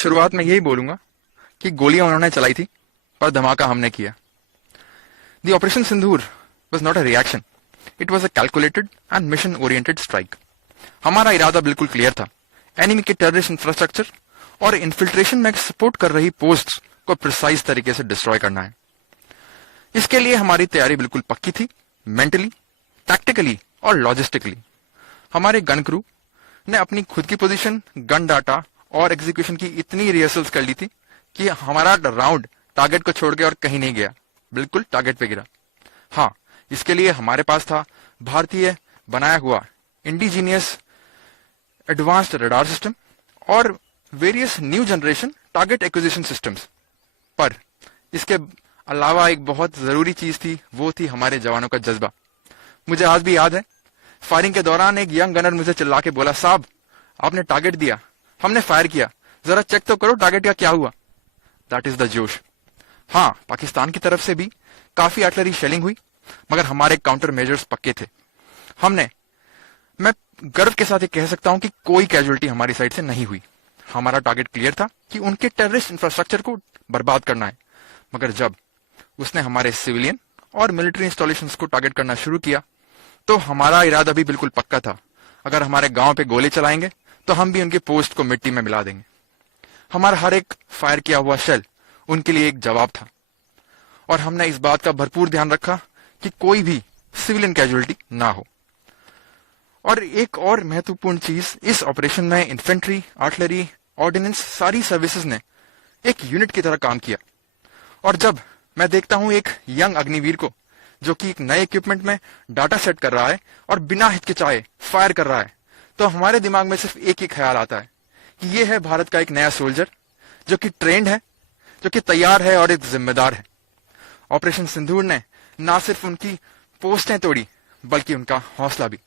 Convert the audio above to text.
शुरुआत में यही बोलूंगा कि गोलियां उन्होंने चलाई थी पर धमाका हमने किया। The operation Sindoor was not a reaction, it was a calculated and mission oriented strike. हमारा इरादा बिल्कुल क्लियर था, एनिमी के टेररिस्ट इंफ्रास्ट्रक्चर और इन्फिल्ट्रेशन में सपोर्ट कर रही पोस्ट को प्रिसाइज तरीके से डिस्ट्रॉय करना है। इसके लिए हमारी तैयारी बिल्कुल पक्की थी, मेंटली, टैक्टिकली और लॉजिस्टिकली। हमारे गन क्रू ने अपनी खुद की पोजीशन, गन डाटा और एग्जीक्यूशन की इतनी रिहर्सल्स कर ली थी कि हमारा राउंड टारगेट को छोड़ के और कहीं नहीं गया, बिल्कुल टारगेट पे गिरा। हाँ, इसके लिए हमारे पास था भारतीय बनाया हुआ इंडिजीनियस एडवांस्ड रडार सिस्टम और various new generation target acquisition systems. पर इसके अलावा एक बहुत जरूरी चीज थी, वो थी हमारे जवानों का जज्बा। मुझे आज भी याद है, फायरिंग के दौरान एक यंग गनर मुझे चिल्ला के बोला, साहब आपने टारगेट दिया, हमने फायर किया, जरा चेक तो करो टारगेट का क्या हुआ। दैट इज द जोश। हाँ, पाकिस्तान की तरफ से भी काफी आर्टिलरी शेलिंग हुई, मगर हमारे काउंटर मेजर्स पक्के थे। मैं गर्व के साथ ये कह सकता हूं कि कोई कैजुअलिटी हमारी साइड से नहीं हुई। हमारा टारगेट क्लियर था कि उनके टेररिस्ट इंफ्रास्ट्रक्चर को बर्बाद करना है। मगर जब उसने हमारे सिविलियन और मिलिट्री इंस्टॉलेशंस को टारगेट करना शुरू किया तो हमारा इरादा भी बिल्कुल पक्का था, अगर हमारे गांव पे गोले चलाएंगे तो हम भी उनके पोस्ट को मिट्टी में मिला देंगे। हमारा हर एक फायर किया हुआ शेल उनके लिए एक जवाब था और हमने इस बात का भरपूर ध्यान रखा कि कोई भी सिविलियन कैजुअलिटी ना हो। और एक और महत्वपूर्ण चीज, इस ऑपरेशन में इन्फेंट्री, आर्टिलरी, ऑर्डिनेंस, सारी सर्विसेज ने एक यूनिट की तरह काम किया। और जब मैं देखता हूं एक यंग अग्निवीर को जो कि एक नए इक्विपमेंट में डाटा सेट कर रहा है और बिना हिचकिचाए फायर कर रहा है, तो हमारे दिमाग में सिर्फ एक ही ख्याल आता है कि ये है भारत का एक नया सोल्जर जो कि ट्रेंड है, जो कि तैयार है और एक जिम्मेदार है। ऑपरेशन सिंदूर ने ना सिर्फ उनकी पोस्टें तोड़ी बल्कि उनका हौसला भी।